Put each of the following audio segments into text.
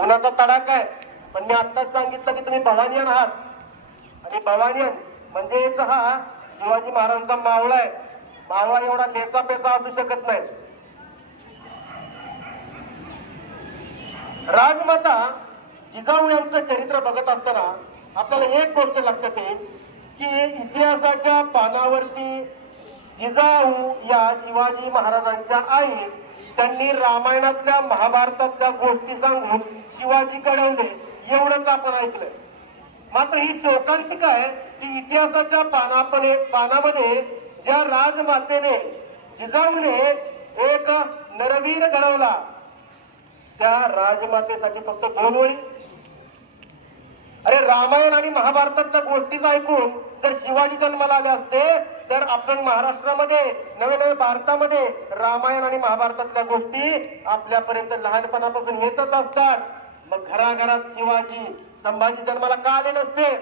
उन्हाचा तडाखा आहे, पण मी आत्ताच सांगितलं की तुम्ही भवानियन आहात आणि भवानियन म्हणजेच हा शिवाजी महाराजांचा मावळा आहे. मावळा एवढा लेचा पेचा असू शकत नाही. राजमाता जिजाऊ यांचं चरित्र बघत असताना आपल्याला एक गोष्ट लक्षात येईल की इतिहासाच्या पानावरती जिजाऊ या शिवाजी महाराजांच्या आई त्यांनी रामायणातल्या महाभारतातल्या गोष्टी सांगून शिवाजी घडवले एवढंच आपण ऐकलंय. मात्र ही शोकांतिका आहे की इतिहासाच्या पानामध्ये ज्या राजमातेने जिजाऊने एक नरवीर घडवला त्या राजमातेसाठी फक्त 2 ओळी. अरे रामायण आणि महाभारतातल्या गोष्टीच ऐकून जर शिवाजी जन्माला आले असते तर आपण महाराष्ट्रामध्ये नवे भारतामध्ये रामायण आणि महाभारतातल्या गोष्टी आपल्यापर्यंत लहानपणापासून येतच असतात. मग घराघरात शिवाजी संभाजी जन्माला का आले नसते?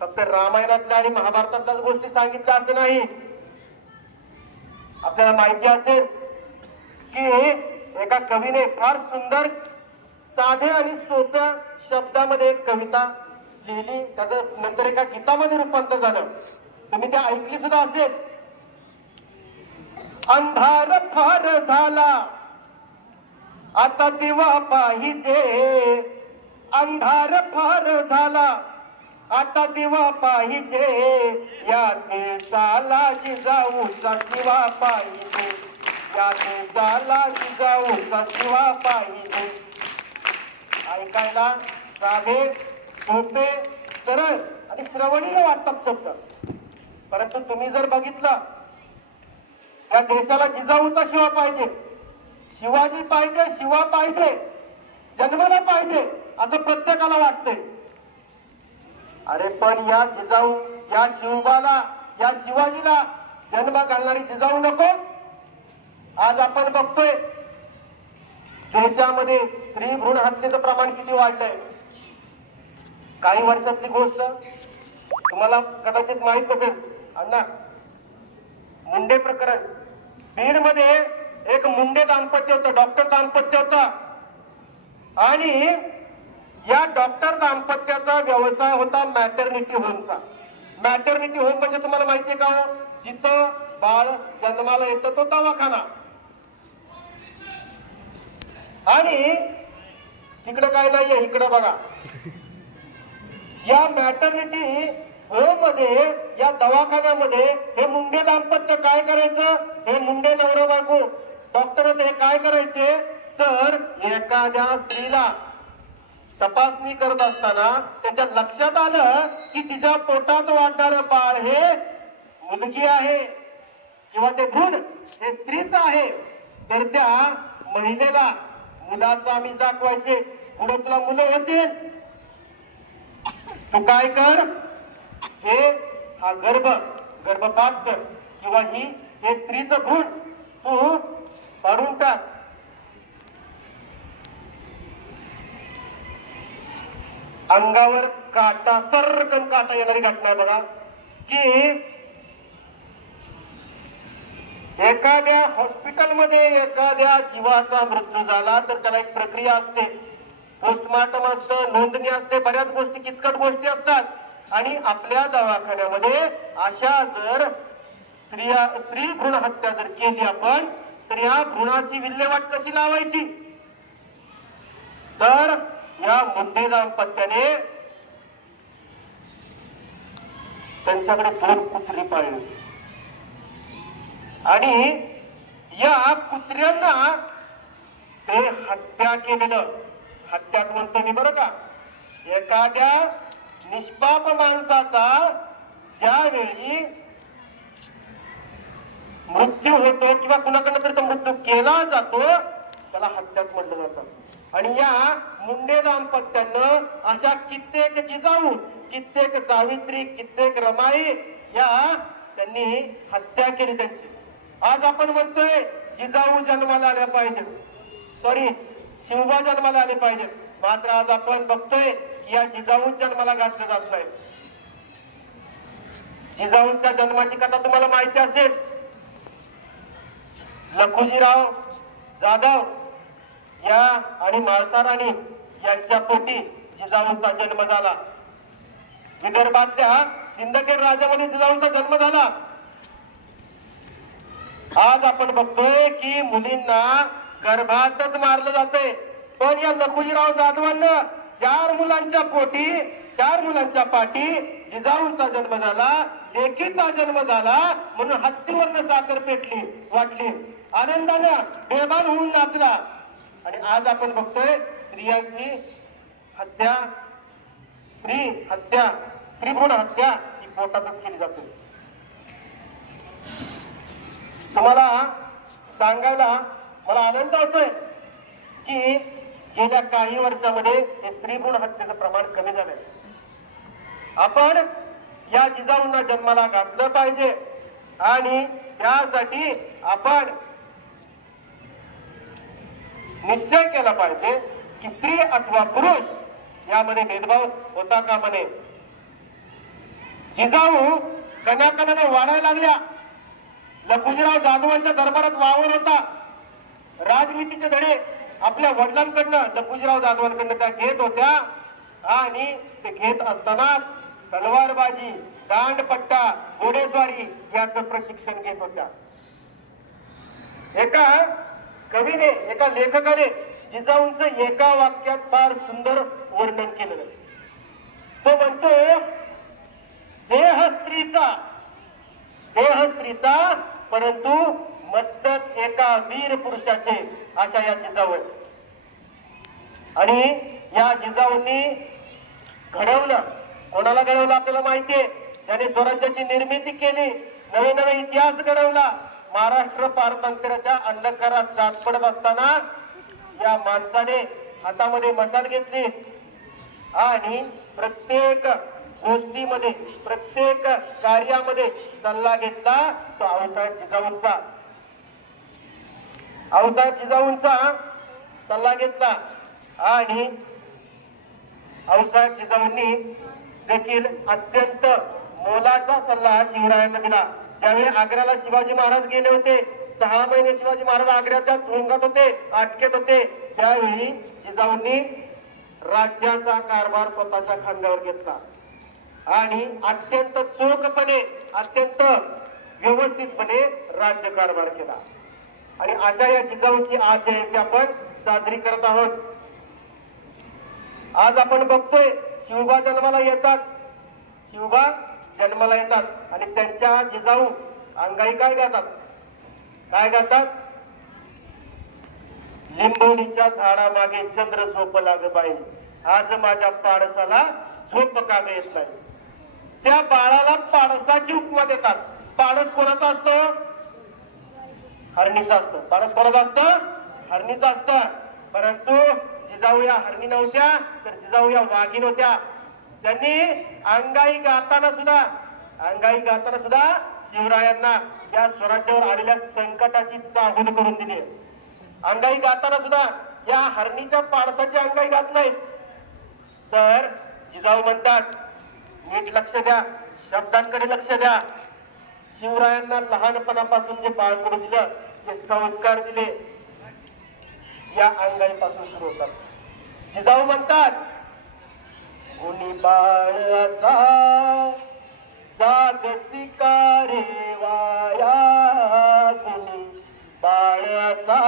फक्त रामायणातल्या आणि महाभारतातल्या गोष्टी सांगितल्या असे नाही. आपल्याला माहिती असेल की एका कवीने फार सुंदर साध्या आणि सोप्या शब्दामध्ये एक कविता लिहिली, त्याचं नंतर एका गीतामध्ये रूपांतर झालं. तुम्ही त्या ऐकली सुद्धा असेल. अंधार फार झाला आता दिवा पाहिजे, अंधार फार झाला आता दिवा पाहिजे, या देशाला जिजाऊचा शिवा पाहिजे, या देशाला जिजाऊचा शिवा पाहिजे. ऐकायला साधे सोपे सरळ आणि श्रवणीय वाटतात शब्द, परंतु तुम्ही जर बघितलं या देशाला जिजाऊचा शिवा पाहिजे, शिवाजी पाहिजे, शिवा पाहिजे, जन्माला पाहिजे असं प्रत्येकाला वाटतंय. अरे पण या जिजाऊ या शिवबाला या शिवाजीला जन्म घालणारी जिजाऊ नको? आज आपण बघतोय देशामध्ये स्त्री भ्रूण हत्येचं प्रमाण किती वाढलंय. काही वर्षातली गोष्ट तुम्हाला कदाचित माहित नसेल, अण्णा मुंडे प्रकरण. बीड मध्ये एक मुंडे दाम्पत्य होतं, डॉक्टर दाम्पत्य होता आणि या डॉक्टर दाम्पत्याचा व्यवसाय होता मॅटर्निटी होमचा. मॅटर्निटी होम म्हणजे तुम्हाला माहितीये का हो? जिथं बाळ जन्माला येतं तो दवाखाना. आणि तिकडे काय नाहीये, इकडे बघा. या मॅटर्निटी होम मध्ये या दवाखान्यामध्ये हे मुंडे दाम्पत्य काय करायचं? हे मुंडे नवरा बायको डॉक्टर होते, हे काय करायचे तर एखाद्या स्त्रीला तपासणी करत असताना त्यांच्या लक्षात आलं की तिच्या पोटात वाढणारं बाळ हे मुलगी आहे किंवा ते भ्रूण हे स्त्रीच आहे, तर त्या महिलेला मुलाचं आम्ही दाखवायचे, पुढे तुला मुलं होतील, तू काय कर, हे हा गर्भपात कर किंवा हे स्त्रीचं भ्रूण तू काढून टाक. अंगावर काटा सर्रकन काटा येणारी घटना आहे बघा की एखाद्या हॉस्पिटलमध्ये एखाद्या जीवाचा मृत्यू झाला तर त्याला एक प्रक्रिया असते, पोस्टमॉर्टम असतं, नोंदणी असते, बऱ्याच गोष्टी किचकट गोष्टी असतात. आणि आपल्या दवाखान्यामध्ये अशा जर स्त्री भ्रूण हत्या जर केली आपण तर या भ्रूणाची विल्हेवाट कशी लावायची? तर या मुंडे दाम्पत्याने त्यांच्याकडे 2 कुत्री पाळली आणि या कुत्र्यांना ते हत्या केलेलं, हत्याच म्हणतो मी बरं का, एखाद्या निष्पाप माणसाचा ज्यावेळी मृत्यू होतो किंवा कुणाकडनं तरी तो मृत्यू केला जातो त्याला हत्याच म्हटलं जातं. आणि या मुंडे दाम्पत्यानं अशा कित्येक जिजाऊ, कित्येक सावित्री, कित्येक रमाई या त्यांनी हत्या केली त्यांची. आज आपण म्हणतोय जिजाऊ जन्माला आल्या पाहिजे, सॉरी शिवबा जन्माला आले पाहिजे, मात्र आज आपण बघतोय की या जिजाऊ जन्माला घातलं जात नाही. जिजाऊंच्या जन्माची कथा तुम्हाला माहिती असेल. लखुजीराव जाधव या आणि म्हाळसा राणी यांच्या पोटी जिजाऊंचा जन्म झाला. विदर्भातल्या सिंदखेड राजामध्ये जिजाऊंचा जन्म झाला. आज आपण बघतोय की मुलींना गर्भातच मारलं जातंय, पण या लखुजीराव जाधवांना 4 मुलांच्या पोटी 4 मुलांच्या पाठी जिजाऊंचा जन्म झाला, लेकीचा जन्म झाला म्हणून हत्तीवरनं साखर पेटली वाटली, आनंदानं बेभान होऊन नाचला. आणि आज आपण बघतोय स्त्रियांची हत्या, स्त्री भ्रूण हत्या ही पोटातच केली जाते. तुम्हाला सांगायला मला आनंद होतोय की गेल्या काही वर्षामध्ये हे स्त्री भ्रूण हत्येचं प्रमाण कमी झालंय. आपण या जिजाऊंना जन्माला घातलं पाहिजे आणि त्यासाठी आपण निश्चय केला पाहिजे की स्त्री अथवा पुरुष यामध्ये भेदभाव होता कामा नये. जिजाऊ कणाकणाने वाढायला लागल्या. लखुजीराव जाधवांच्या दरबारात वावर होता. राजनीतीचे धडे आपल्या वडिलांकडनं लखुजीराव जाधवांकडनं त्या घेत होत्या आणि ते घेत असतानाच तलवारबाजी, दांडपट्टा, घोडेस्वारी याचं प्रशिक्षण घेत होत्या. एका कवीने, एका लेखकाने जिजाऊंचं एका वाक्यात फार सुंदर वर्णन केलेलं. तो म्हणतो, देह स्त्रीचा परंतु मस्तक एका वीर पुरुषाचे, अशा या जिजाऊ. आणि या जिजाऊंनी घडवलं. कोणाला घडवलं आपल्याला माहितीये. त्याने स्वराज्याची निर्मिती केली, नवे नवे इतिहास घडवला. महाराष्ट्र पारतंत्र्याच्या अंधकारात जात पडत असताना या माणसाने हातामध्ये मशाल घेतली आणि प्रत्येक गोष्टीमध्ये, प्रत्येक कार्यामध्ये सल्ला घेतला तो आऊसाहेब जिजाऊंचा सल्ला घेतला. आणि आऊसाहेब जिजाऊंनी देखील अत्यंत मोलाचा सल्ला शिवरायांना दिला. ज्यावेळी आग्र्याला शिवाजी महाराज गेले होते, 6 महिने शिवाजी महाराज आग्र्याच्या तुरुंगात होते, अटकेत होते, त्यावेळी जिजाऊंनी राज्याचा कारभार स्वतःच्या खांद्यावर घेतला आणि अत्यंत चोखपणे, अत्यंत व्यवस्थितपणे राज्यकारभार केला. आणि अशा या जिजाऊची आज जयंती आपण साजरी करत आहोत. आज आपण बघतोय शिवबा जन्माला येतात आणि त्यांच्या जिजाऊ अंगाई काय गातात, लिंबोणीच्या झाडामागे चंद्र झोप लाग बाई, आज माझ्या पाडसाला झोप का येत नाही. त्या बाळाला पाडसाची उपमा देतात. पाडस कोणाचा असतं? हरणीचा असतं. पाडस कोणाचा असतं? हरणीचा असतं. परंतु जिजाऊ या हरणी नव्हत्या, तर जिजाऊ या वाघीण होत्या. त्यांनी अंगाई गाताना सुद्धा शिवरायांना या स्वराज्यावर आलेल्या संकटाची चाहूल करून दिली. अंगाई गाताना सुद्धा या हरणीच्या पाडसाची अंगाई गात नाहीत. तर जिजाऊ म्हणतात, नीट लक्ष द्या, शब्दांकडे लक्ष द्या. शिवरायांना लहानपणापासून जे बाळकडू दिलं, जे संस्कार दिले, या अंगाईपासून सुरू होतात. जिजाऊ म्हणतात, कोणी बाळ असा जागसी का रे वाया, कोणी बाळ असा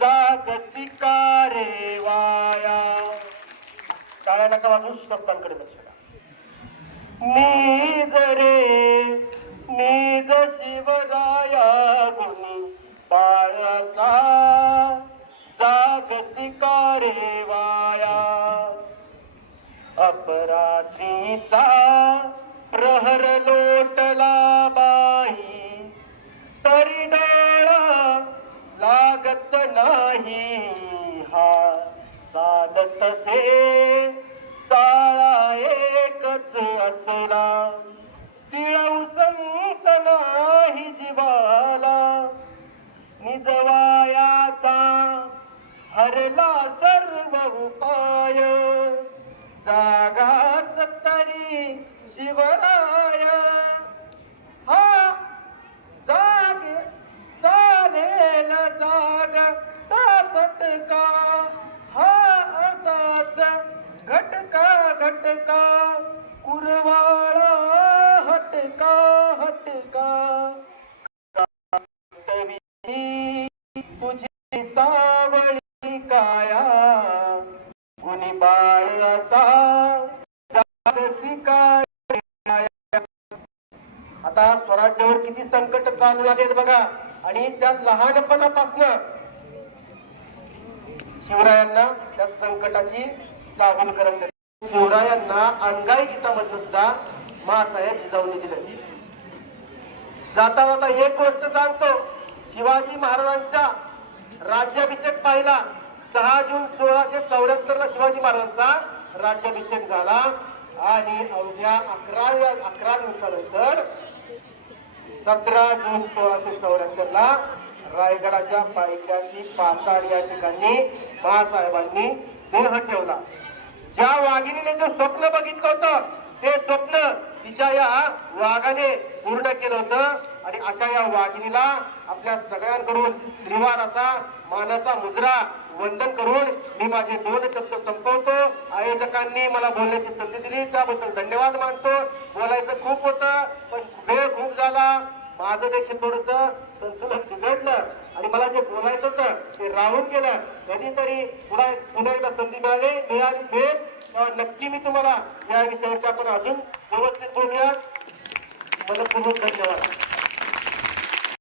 जागसी का रे वाया. टाळ्या नका वाजवू, शब्दांकडे लक्ष द्या. नीज शिवराया, कोणी बाळ असा जागसी का रे वाया. अपरात्रीचा प्रहर लोटला बाई, तरी डोळा लागत नाही. हा चालत से चाळा एकच असला, तिळवू संत नाही जीवाला. निजवायाचा हरला सर्व उपाय, जागाच तरी शिवराय. हा जागे चालेल जाग, ताच हटका हा असाच घटका घटका कुरवाळा हटका हटका तुझी सावळी काया गुणी बाळ असा जागसी काय. आता स्वराज्यावर किती संकट चालू झालेत बघा आणि त्या लहानपणापासनं शिवरायांना त्या संकटाची चाहूल करत शिवरायांना अंगाई गीतामधून सुद्धा मासाहेब जिजाऊने दिलं. जाता जाता एक गोष्ट सांगतो, शिवाजी महाराजांचा राज्याभिषेक पाहिला 6 जून 1674 ला शिवाजी महाराजांचा राज्याभिषेक झाला आणि अवघ्या 11 दिवसानंतर 17 जून 1674 ला रायगडाच्या पायथ्याशी पाचाड या ठिकाणी बाळासाहेबांनी देह ठेवला. ज्या वाघिणीने जे स्वप्न बघितलं होतं ते स्वप्न तिच्या या वाघाने पूर्ण केलं होतं आणि अशा या वाघिणीला आपल्या सगळ्यांकडून त्रिवार असा मानाचा मुजरा वंदन करून मी माझे 2 शब्द संपवतो. आयोजकांनी मला बोलण्याची संधी दिली त्याबद्दल धन्यवाद मानतो. बोलायचं खूप होतं पण वेळ खूप झाला. माझं देखील थोडस संतुलन बिघडलं आणि मला जे बोलायचं होतं ते राहून गेलं. कधीतरी पुन्हा एकदा संधी मिळाली नक्की मी तुम्हाला या विषयावरती आपण अजून व्यवस्थित बोलूया. मनपूर्वक धन्यवाद.